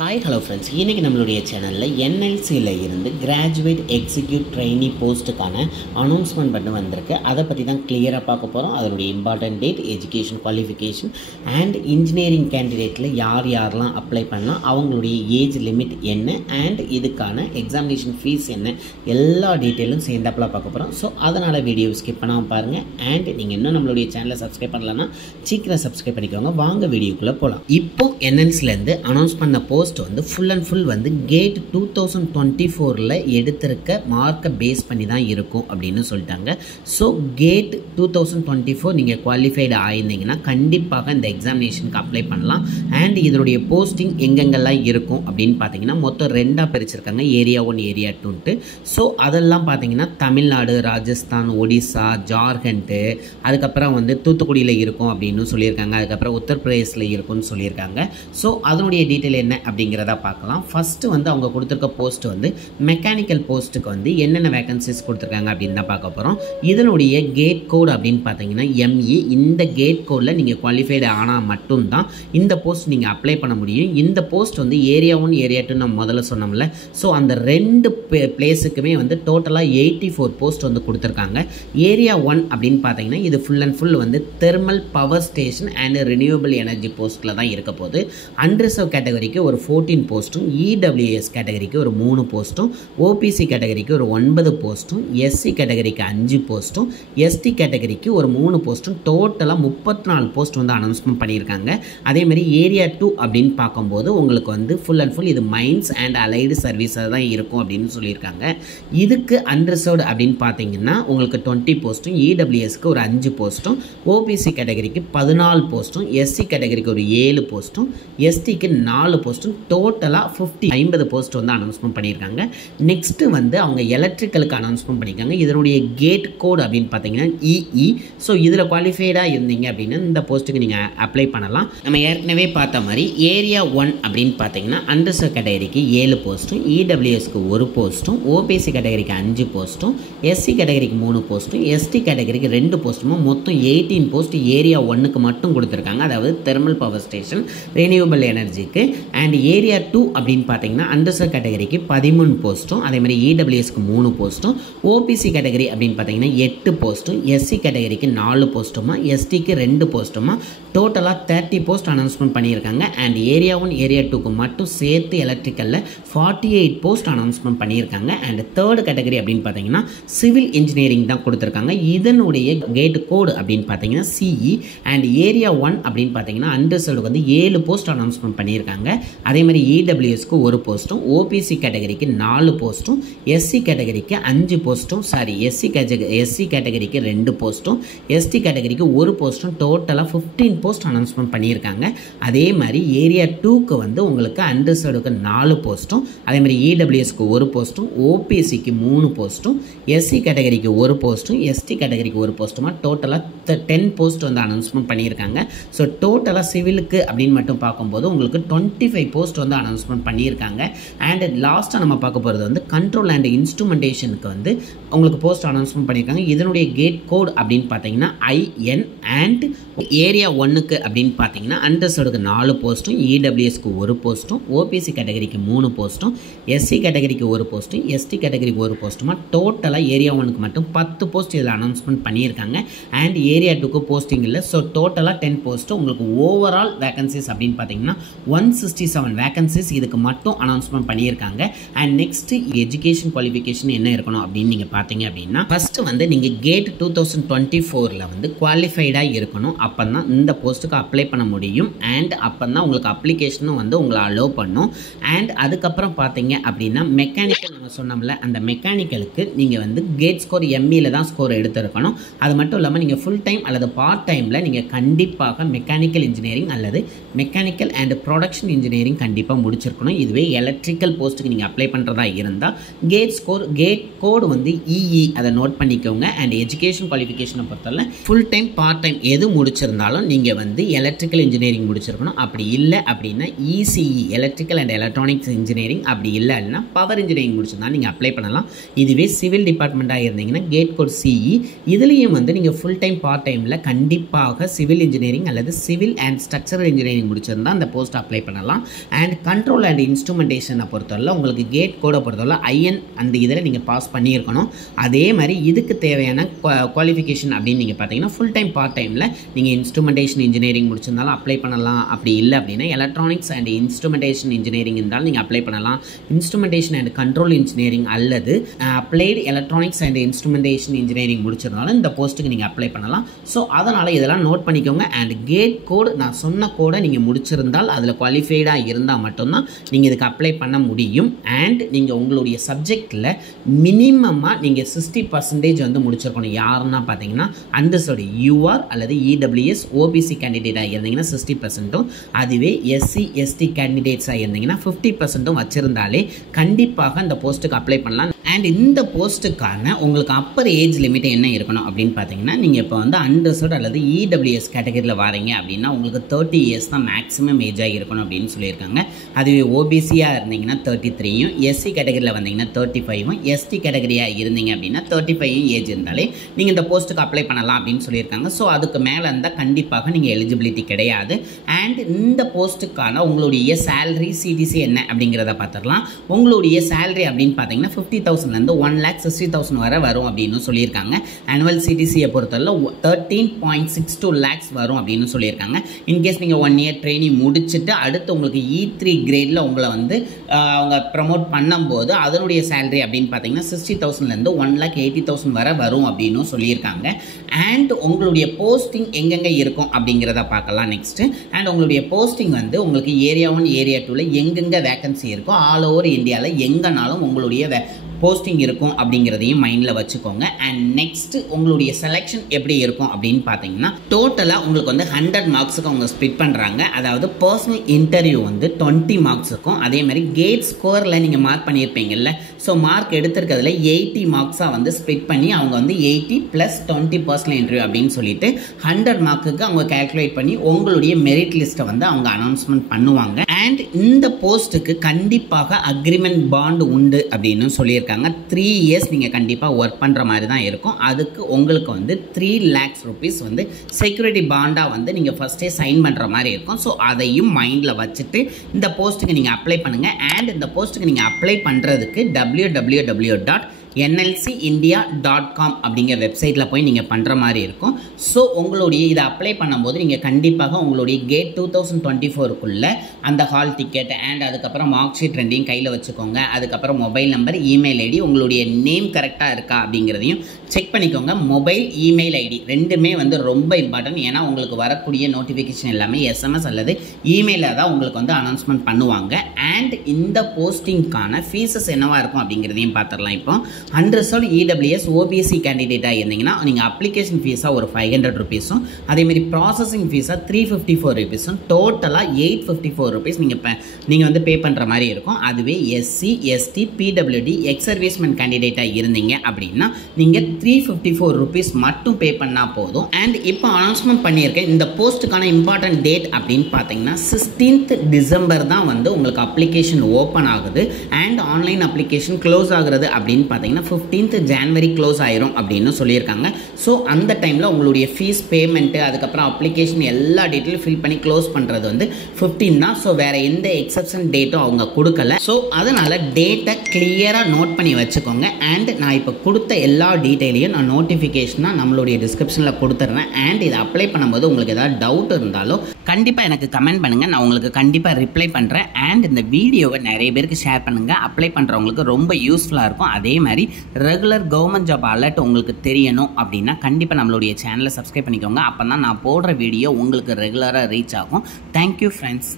Hi, hello friends. இன்னைக்கு நம்மளுடைய சேனல்ல NLCல இருந்து கிராஜுவேட் எக்ஸிக்யூட் ட்ரெயினி போஸ்ட்டுக்கான அனௌன்ஸ்மெண்ட் பண்ணி வந்திருக்கு. அதை பற்றி தான் கிளியராக பார்க்க போகிறோம். அதனுடைய important date, education qualification and engineering கேண்டிடேட்டில் யாரெல்லாம் அப்ளை பண்ணலாம், அவங்களுடைய ஏஜ் லிமிட் என்ன அண்ட் இதுக்கான எக்ஸாமினேஷன் ஃபீஸ் என்ன, எல்லா டீட்டெயிலும் சேர்ந்தாப்பில் பார்க்க போகிறோம். ஸோ அதனால் வீடியோ ஸ்கிப் பண்ணாமல் பாருங்கள். அண்ட் நீங்கள் இன்னும் நம்மளுடைய சேனலை சப்ஸ்கிரைப் பண்ணலன்னா சீக்கிரம் சப்ஸ்கிரைப் பண்ணிக்கோங்க. வாங்க வீடியோக்குள்ளே போகலாம். இப்போ NLCலேருந்து அனௌன்ஸ் பண்ண போஸ்ட் வந்து ஃபுல் அண்ட் ஃபுல் வந்து கேட் 2024ல் எடுத்திருக்க மார்க்கை பேஸ் பண்ணி தான் இருக்கும் அப்படின்னு சொல்லிட்டாங்க. ஸோ கேட் 2024 நீங்கள் குவாலிஃபைடு ஆயிருந்தீங்கன்னா கண்டிப்பாக இந்த எக்ஸாமினேஷனுக்கு அப்ளை பண்ணலாம். அண்ட் இதனுடைய போஸ்டிங் எங்கெங்கெல்லாம் இருக்கும் அப்படின்னு பார்த்தீங்கன்னா மொத்தம் ரெண்டாக பிரிச்சிருக்காங்க, ஏரியா 1 ஏரியா 2ன்ட்டு. ஸோ அதெல்லாம் பார்த்தீங்கன்னா தமிழ்நாடு, ராஜஸ்தான், ஒடிசா, ஜார்க்கண்டு, அதுக்கப்புறம் வந்து தூத்துக்குடியில் இருக்கும் அப்படின்னு சொல்லியிருக்காங்க. அதுக்கப்புறம் உத்தரப்பிரதேசில் இருக்கும்னு சொல்லியிருக்காங்க. ஸோ அதனுடைய டீட்டெயில் என்ன அப்படிங்கிறத பார்க்கலாம். ஃபஸ்ட்டு வந்து அவங்க கொடுத்துருக்க போஸ்ட் வந்து மெக்கானிக்கல் போஸ்ட்டுக்கு வந்து என்னென்ன வேகன்சிஸ் கொடுத்துருக்காங்க அப்படின்னு தான் பார்க்க போகிறோம். இதனுடைய கேட் கோட் அப்படின்னு பார்த்தீங்கன்னா ME. இந்த கேட் கோடில் நீங்கள் குவாலிஃபைடு ஆனால் மட்டும்தான் இந்த போஸ்ட் நீங்கள் அப்ளை பண்ண முடியும். இந்த போஸ்ட் வந்து ஏரியா 1 ஏரியா 2 நம்ம முதல்ல சொன்னோம்ல. ஸோ அந்த ரெண்டு பிளேஸுக்குமே வந்து டோட்டலாக 84 போஸ்ட் வந்து கொடுத்துருக்காங்க. ஏரியா 1 அப்படின்னு பார்த்தீங்கன்னா இது ஃபுல் அண்ட் ஃபுல் வந்து thermal power station and renewable energy போஸ்ட்டில் தான் இருக்க போகுது. அன்ரிசர்வ் கேட்டகரிக்கு ஒரு 14 போஸ்ட்டும், EWS கேட்டகரிக்கு ஒரு 3 போஸ்ட்டும், OPC கேட்டகரிக்கு ஒரு 9 போஸ்ட்டும், SC கேட்டகரிக்கு 5 போஸ்ட்டும், ST கேட்டகரிக்கு ஒரு 3 போஸ்ட்டும், டோட்டலாக 34 போஸ்ட் வந்து அனௌன்ஸ்மெண்ட் பண்ணியிருக்காங்க. அதேமாதிரி ஏரியா 2 அப்படின்னு பார்க்கும்போது உங்களுக்கு வந்து ஃபுல் அண்ட் ஃபுல் இது மைன்ஸ் அண்ட் அலைடு சர்வீஸாக தான் இருக்கும் அப்படின்னு சொல்லியிருக்காங்க. இதுக்கு அன்ரிசர்வ்டு அப்படின்னு பார்த்தீங்கன்னா உங்களுக்கு 20 போஸ்ட்டும், EWSக்கு ஒரு 5 போஸ்ட்டும், OPC கேட்டகரிக்கு 14 போஸ்ட்டும், SC கேட்டகரிக்கு ஒரு 7 போஸ்ட்டும், STக்கு 4 போஸ்ட்டும், டோட்டலாக 50 போஸ்ட் வந்து அனௌன்ஸ்மெண்ட் பண்ணியிருக்காங்க. நெக்ஸ்ட்டு வந்து அவங்க எலக்ட்ரிக்கலுக்கு அனௌன்ஸ்மெண்ட் பண்ணியிருக்காங்க. இதனுடைய கேட் கோட் அப்படின்னு பார்த்தீங்கன்னா EE. ஸோ இதில் குவாலிஃபைடாக இருந்தீங்க அப்படின்னா இந்த போஸ்ட்டுக்கு நீங்கள் அப்ளை பண்ணலாம். நம்ம ஏற்கனவே பார்த்த மாதிரி ஏரியா 1 அப்படின்னு பார்த்தீங்கன்னா அண்டர்சர்வ் கேட்டகரிக்கு 7 போஸ்ட்டும், EWSக்கு 1 போஸ்ட்டும், OPC கேட்டகரிக்கு 5 போஸ்ட்டும், SC கேட்டகரிக்கு 3 போஸ்ட்டும், ST கேட்டகரிக்கு 2 போஸ்ட்டும், மொத்தம் 18 போஸ்ட் ஏரியா 1க்கு மட்டும் கொடுத்துருக்காங்க. அதாவது தெர்மல் பவர் ஸ்டேஷன், ரினியூவபிள் எனர்ஜிக்கு. அண்ட் ஏரியா 2 அப்படின்னு பார்த்தீங்கன்னா அண்டர்சர்வ் கேட்டகரிக்கு 13 போஸ்ட்டும், அதேமாதிரி EWSக்கு 3 போஸ்ட்டும், OPC கேட்டகரி அப்படின்னு பார்த்தீங்கன்னா 8 போஸ்ட்டும், SC கேட்டகரிக்கு 4 போஸ்ட்டுமா, STக்கு 2 போஸ்ட்டுமா, டோட்டலாக 30 போஸ்ட் அனௌன்ஸ்மெண்ட் பண்ணியிருக்காங்க. அண்ட் ஏரியா 1 ஏரியா 2க்கு மட்டும் சேர்த்து எலக்ட்ரிக்கலில் 48 போஸ்ட் அனௌன்ஸ்மெண்ட் பண்ணியிருக்காங்க. அண்ட் தேர்டு கேட்டகரி அப்படின்னு பார்த்தீங்கன்னா சிவில் இன்ஜினியரிங் தான் கொடுத்துருக்காங்க. இதனுடைய கேட் கோடு அப்படின்னு பார்த்தீங்கன்னா CE. அண்ட் ஏரியா 1 அப்படின்னு பார்த்தீங்கன்னா அண்டர்சர்வ்டு வந்து 7 போஸ்ட் அனௌன்ஸ்மெண்ட் பண்ணியிருக்காங்க. அதேமாதிரி EWSக்கு 1 போஸ்ட்டும், OPC கேட்டகரிக்கு 4 போஸ்ட்டும், SC கேட்டகரிக்கு 5 போஸ்ட்டும், SC கேட்டகரிக்கு 2 போஸ்ட்டும், ST கேட்டகரிக்கு 1 போஸ்ட்டும், டோட்டலாக 15 போஸ்ட் அனௌன்ஸ்மெண்ட் பண்ணியிருக்காங்க. அதே மாதிரி ஏரியா 2க்கு வந்து உங்களுக்கு அண்டர்சர்வ்டுக்கு 4 போஸ்ட்டும், அதேமாதிரி EWSக்கு 1 போஸ்ட்டும், OPCக்கு 3 போஸ்ட்டும், SC கேட்டகரிக்கு 1 போஸ்ட்டும், ST கேட்டகரிக்கு 1 போஸ்ட்டுமா, டோட்டலாக 10 போஸ்ட் வந்து அனௌன்ஸ்மெண்ட் பண்ணியிருக்காங்க. ஸோ டோட்டலாக சிவிலுக்கு அப்படின்னு மட்டும் பார்க்கும்போது உங்களுக்கு 25 போஸ்ட் வந்து அனௌன்ஸ்மெண்ட் பண்ணியிருக்காங்க. அண்ட் லாஸ்ட்டாக நம்ம பார்க்க போகிறது வந்து கண்ட்ரோல் அண்ட் இன்ஸ்ட்ருமெண்டேஷனுக்கு வந்து உங்களுக்கு போஸ்ட் அனௌன்ஸ்மெண்ட் பண்ணியிருக்காங்க. இதனுடைய கேட் கோட் அப்படின்னு பார்த்தீங்கன்னா IN. அண்ட் ஏரியா 1க்கு அப்படின்னு பார்த்தீங்கன்னா அண்டர்சர்வ்டுக்கு 4 போஸ்ட்டும், EWSக்கு 1 போஸ்ட்டும், OPC கேட்டகரிக்கு 3 போஸ்ட்டும், SC கேட்டகரிக்கு 1 போஸ்ட்டும், ST கேட்டகரிக்கு 1 போஸ்ட்டுமா, டோட்டலாக ஏரியா 1க்கு மட்டும் 10 போஸ்ட் இதில் அனௌன்ஸ்மெண்ட் பண்ணியிருக்காங்க. அண்ட் ஏரியா 2க்கு போஸ்டிங் இல்லை. ஸோ டோட்டலாக 10 போஸ்ட்டு. உங்களுக்கு ஓவரால் வேகன்சிஸ் அப்படின்னு பார்த்தீங்கன்னா 167 வேகன்சிஸ் இதுக்கு மட்டும் அனௌன்ஸ்மெண்ட் பண்ணியிருக்காங்க. அண்ட் நெக்ஸ்ட் எஜுகேஷன் குவாலிஃபிகேஷன் என்ன இருக்கணும் அப்படின்னு நீங்கள் பார்த்தீங்க அப்படின்னா ஃபஸ்ட்டு வந்து நீங்கள் கேட் 2024ல் வந்து குவாலிஃபைடாக இருக்கணும். அப்போ தான் இந்த போஸ்ட்டுக்கு அப்ளை பண்ண முடியும். அண்ட் அப்போ தான் உங்களுக்கு அப்ளிகேஷனும் வந்து உங்களை அலோவ் பண்ணும். அண்ட் அதுக்கப்புறம் பார்த்தீங்க அப்படின்னா மெக்கானிக்கல் நம்ம சொன்னோம்ல, அந்த மெக்கானிக்கலுக்கு நீங்கள் வந்து கேட் ஸ்கோர் MEல தான் ஸ்கோர் எடுத்திருக்கணும். அது மட்டும் இல்லாமல் நீங்கள் ஃபுல் டைம் அல்லது பார்ட் டைமில் நீங்கள் கண்டிப்பாக மெக்கானிக்கல் இன்ஜினியரிங் அல்லது மெக்கானிக்கல் அண்ட் ப்ரொடக்ஷன் இன்ஜினியரிங் கண்டிப்பாக முடிச்சிருக்கணும். இதுவே எலக்ட்ரிக்கல் போஸ்ட்டுக்கு நீங்கள் அப்ளை பண்ணுறதா இருந்தால் கேட் கோடு வந்து EE, அதை நோட் பண்ணிக்கோங்க. அண்ட் எஜுகேஷன் குவாலிஃபிகேஷனை பொறுத்தவரை ஃபுல் டைம் பார்ட் டைம் எது முடிச்சிருந்தாலும் நீங்கள் வந்து எலக்ட்ரிக்கல் இன்ஜினியரிங் முடிச்சிருக்கணும். அப்படி இல்லை அப்படின்னா ECE, electrical and electronics engineering, அப்படி இல்லை அப்படின்னா பவர் இன்ஜினியரிங் முடிச்சிருந்தாலும் நீங்கள் அப்ளை பண்ணலாம். இதுவே சிவில் டிபார்ட்மெண்ட்டாக இருந்தீங்கன்னா கேட் கோட் CE. இதுலேயும் வந்து நீங்கள் ஃபுல் டைம் பார்ட் டைமில் கண்டிப்பாக சிவில் இன்ஜினியரிங் அல்லது சிவில் அண்ட் ஸ்ட்ரக்சரல் இன்ஜினியரிங் முடிச்சிருந்தால் அந்த போஸ்ட் அப்ளை பண்ணலாம். அண்ட் கண்ட்ரோல் அண்ட் இன்ஸ்ட்ருமெண்டேஷனை பொறுத்தவரை உங்களுக்கு கேட் கோடை பொறுத்தவரை ஐஎன் அந்த இதில் நீங்கள் பாஸ் பண்ணியிருக்கணும். அதே மாதிரி இதுக்கு தேவையான குவாலிஃபிகேஷன் அப்படின்னு நீங்கள் பார்த்தீங்கன்னா ஃபுல் டைம் பார்ட் டைமில் நீங்கள் இன்ஸ்ட்ருமெண்டேஷன் இன்ஜினியரிங் முடிச்சிருந்தாலும் அப்ளை பண்ணலாம். அப்படி இல்லை அப்படின்னா எலக்ட்ரானிக்ஸ் அண்ட் இன்ஸ்ட்ருமெண்டேஷன் இன்ஜினியரிங் இருந்தாலும் நீங்கள் அப்ளை பண்ணலாம். இன்ஸ்ட்ருமெண்டேஷன் அண்ட் கண்ட்ரோல் இன்ஜினியரிங் அல்லது applied electronics and instrumentation engineering முடிச்சிருந்தாலும் இந்த போஸ்ட்டுக்கு நீங்கள் அப்ளை பண்ணலாம். ஸோ அதனால் இதெல்லாம் நோட் பண்ணிக்கோங்க. அண்ட் கேட் கோடு நான் சொன்ன கோடை நீங்கள் முடிச்சிருந்தால் அதில் குவாலிஃபைடாக இருந்தால் மட்டும்தான் நீங்கள் இதுக்கு அப்ளை பண்ண முடியும். அண்ட் நீங்கள் உங்களுடைய சப்ஜெக்டில் மினிமமாக நீங்கள் 60% வந்து முடிச்சிருக்கணும். யாருன்னா பார்த்தீங்கன்னா அண்டர்ஸ்டடி யூஆர் அல்லது இடபிள்யூஎஸ் ஓபிசி கேண்டிடேட்டாக இருந்தீங்கன்னா 60%, அதுவே எஸ்சி எஸ்டி கேண்டிடேட்ஸாக இருந்தீங்கன்னா 50% வச்சுருந்தாலே கண்டிப்பாக இந்த போஸ்ட்டுக்கு அப்ளை பண்ணலாம். அண்ட் இந்த போஸ்ட்டுக்கான உங்களுக்கு அப்பர் ஏஜ் லிமிட் என்ன இருக்கணும் அப்படின்னு பார்த்தீங்கன்னா நீங்கள் இப்போ வந்து அண்டர்ஸ்டட் அல்லது இடபிள்யூஎஸ் கேட்டகரியில் வரீங்க அப்படின்னா உங்களுக்கு 30 இயர்ஸ் தான் மேக்ஸிமம் ஏஜாக இருக்கணும் அப்படின்னு சொல்லியிருக்காங்க. அதுவே ஓபிசியாக இருந்தீங்கன்னா 33யும், எஸ்சி கேட்டகரியில் வந்தீங்கன்னா 35ம், எஸ்டி கேட்டகரியாக இருந்தீங்க அப்படின்னா 35 ஏஜ் இருந்தாலே நீங்கள் இந்த போஸ்ட்டுக்கு அப்ளை பண்ணலாம் அப்படின்னு சொல்லியிருக்காங்க. ஸோ அதுக்கு மேலே இருந்தால் கண்டிப்பாக நீங்கள் எலிஜிபிலிட்டி கிடையாது. அண்ட் இந்த போஸ்ட்டுக்கான உங்களுடைய சேலரி சிடிசி என்ன அப்படிங்கிறத பார்த்துடலாம். உங்களுடைய சேலரி அப்படின்னு பார்த்தீங்கன்னா 50,000லேருந்து 1,60,000 வரை வரும் அப்படின்னு சொல்லியிருக்காங்க. ஆனுவல் சிடிசியை பொறுத்தவரை 13.62 lakhs வரும் அப்படின்னு சொல்லியிருக்காங்க. இன்கேஸ் நீங்கள் 1 year ட்ரைனிங் முடிச்சுட்டு அடுத்து உங்களுக்கு E3 கிரேடில் உங்களை வந்து அவங்க ப்ரமோட் பண்ணும்போது அதனுடைய சேலரி அப்படின்னு பார்த்தீங்கன்னா 60,000லேருந்து 1,80,000 வரை வரும் அப்படின்னு சொல்லியிருக்காங்க. அண்ட் உங்களுடைய போஸ்டிங் எங்கெங்கே இருக்கும் அப்படிங்கிறத பார்க்கலாம் நெக்ஸ்ட்டு. அண்ட் உங்களுடைய போஸ்டிங் வந்து உங்களுக்கு ஏரியா 1 ஏரியா 2ல எங்கெங்கே வேகன்சி இருக்கோ ஆல் ஓவர் இந்தியாவில் எங்கேனாலும் உங்களுடைய போஸ்டிங் இருக்கும் அப்படிங்கிறதையும் மைண்டில் வச்சுக்கோங்க. அண்ட் நெக்ஸ்ட் உங்களுடைய செலெக்ஷன் எப்படி இருக்கும் அப்படின்னு பார்த்தீங்கன்னா டோட்டலாக உங்களுக்கு வந்து 100 மார்க்ஸுக்கு அவங்க ஸ்பிட் பண்ணுறாங்க. அதாவது பர்சனல் இன்டர்வியூ வந்து 20 மார்க்ஸ் இருக்கும். அதே மாதிரி கேட் ஸ்கோரில் நீங்கள் மார்க் பண்ணியிருப்பீங்கல்ல, ஸோ மார்க் எடுத்திருக்கிறதுல 80 மார்க்ஸாக வந்து ஸ்பிட் பண்ணி அவங்க வந்து 80 + 20 பர்சனல் இன்டர்வியூ அப்படின்னு சொல்லிட்டு 100 மார்க்குக்கு அவங்க கேல்குலேட் பண்ணி உங்களுடைய மெரிட் லிஸ்ட்டை வந்து அவங்க அனௌன்ஸ்மெண்ட் பண்ணுவாங்க. அண்ட் இந்த போஸ்ட்டுக்கு கண்டிப்பாக அக்ரிமெண்ட் பாண்ட் உண்டு அப்படின்னு சொல்லியிருக்காங்க. 3 years நீங்கள் கண்டிப்பாக ஒர்க் பண்ணுற மாதிரி தான் இருக்கும். அதுக்கு உங்களுக்கு வந்து 3 lakhs rupees வந்து செக்யூரிட்டி பாண்டாக வந்து நீங்கள் ஃபஸ்ட்டே சைன் பண்ணுற மாதிரி இருக்கும். ஸோ அதையும் மைண்டில் வச்சுட்டு இந்த போஸ்ட்டுக்கு நீங்கள் அப்ளை பண்ணுங்கள். அண்ட் இந்த போஸ்ட்டுக்கு நீங்கள் அப்ளை பண்ணுறதுக்கு www.nlcindia.com அப்படிங்கிற வெப்சைட்டில் போய் நீங்கள் பண்ணுற மாதிரி இருக்கும். ஸோ உங்களுடைய இதை அப்ளை பண்ணும்போது நீங்கள் கண்டிப்பாக உங்களுடைய கேட் 2024க்குள்ளே அந்த ஹால் டிக்கெட் அண்ட் அதுக்கப்புறம் மார்க் ஷீட் ரெண்டையும் கையில் வச்சுக்கோங்க. அதுக்கப்புறம் மொபைல் நம்பர், இமெயில் ஐடி, உங்களுடைய நேம் கரெக்டாக இருக்கா அப்படிங்கிறதையும் செக் பண்ணிக்கோங்க. மொபைல், இமெயில் ஐடி ரெண்டுமே வந்து ரொம்ப இம்பார்ட்டன்ட். ஏன்னா உங்களுக்கு வரக்கூடிய நோட்டிஃபிகேஷன் எல்லாமே எஸ்எம்எஸ் அல்லது இமெயிலில் தான் உங்களுக்கு வந்து அனௌன்ஸ்மெண்ட் பண்ணுவாங்க. அண்ட் இந்த போஸ்டிங்கான ஃபீஸஸ் என்னவா இருக்கும் அப்படிங்கிறதையும் பார்த்துடலாம். இப்போ 100% இடபிள்யூஎஸ் ஓபிசி கேண்டிடேட்டாக இருந்தீங்கன்னா நீங்கள் அப்ளிகேஷன் ஃபீஸாக ஒரு 500 rupeesம், அதேமாதிரி ப்ராசஸிங் ஃபீஸாக 354 rupeesம், டோட்டலாக 854 rupees நீங்கள் வந்து பே பண்ணுற மாதிரி இருக்கும். அதுவே SC ST PWD ex servicemen கேண்டிடேட்டாக இருந்தீங்க அப்படின்னா நீங்கள் 354 rupees மட்டும் பே பண்ணால் போதும். அண்ட் இப்போ அனௌன்ஸ்மெண்ட் பண்ணியிருக்கேன் இந்த போஸ்ட்டுக்கான இம்பார்ட்டன்ட் டேட் அப்படின்னு பார்த்தீங்கன்னா 16th December தான் வந்து உங்களுக்கு அப்ளிகேஷன் ஓப்பன் ஆகுது. அண்ட் ஆன்லைன் அப்ளிகேஷன் க்ளோஸ் ஆகுறது அப்படின்னு பார்த்தீங்கன்னா 15th January க்ளோஸ் ஆயிரும் அப்படின்னு சொல்லியிருக்காங்க. ஸோ அந்த டைமில் உங்களுடைய ஃபீஸ் பேமெண்ட்டு அதுக்கப்புறம் அப்ளிகேஷன் எல்லா டீட்டெயிலும் ஃபில் பண்ணி க்ளோஸ் பண்ணுறது வந்து 15 தான். ஸோ வேறு எந்த எக்ஸப்ஷன் டேட்டும் அவங்க கொடுக்கல. ஸோ அதனால் டேட்டை கிளியராக நோட் பண்ணி வச்சுக்கோங்க. அண்ட் நான் இப்போ கொடுத்த எல்லா டீட்டெயிலையும் நான் நோட்டிஃபிகேஷனாக நம்மளுடைய டிஸ்கிரிப்ஷனில் கொடுத்துட்றேன். அண்ட் இதை அப்ளை பண்ணும்போது உங்களுக்கு ஏதாவது டவுட் இருந்தாலும் கண்டிப்பாக எனக்கு கமெண்ட் பண்ணுங்கள், நான் உங்களுக்கு கண்டிப்பாக ரிப்ளை பண்ணுறேன். அண்ட் இந்த வீடியோவை நிறைய பேருக்கு ஷேர் பண்ணுங்கள். அப்ளை பண்ணுறவங்களுக்கு ரொம்ப யூஸ்ஃபுல்லாக இருக்கும். அதே மாதிரி ரெகுலர் கவர்மெண்ட் ஜாப் அலர்ட் உங்களுக்கு தெரியணும் அப்படின்னா கண்டிப்பாக நம்மளுடைய சேனலை சப்ஸ்கிரைப் பண்ணிக்கோங்க. அப்போ தான் நான் போடுற வீடியோ உங்களுக்கு ரெகுலராக ரீச் ஆகும். Thank you friends.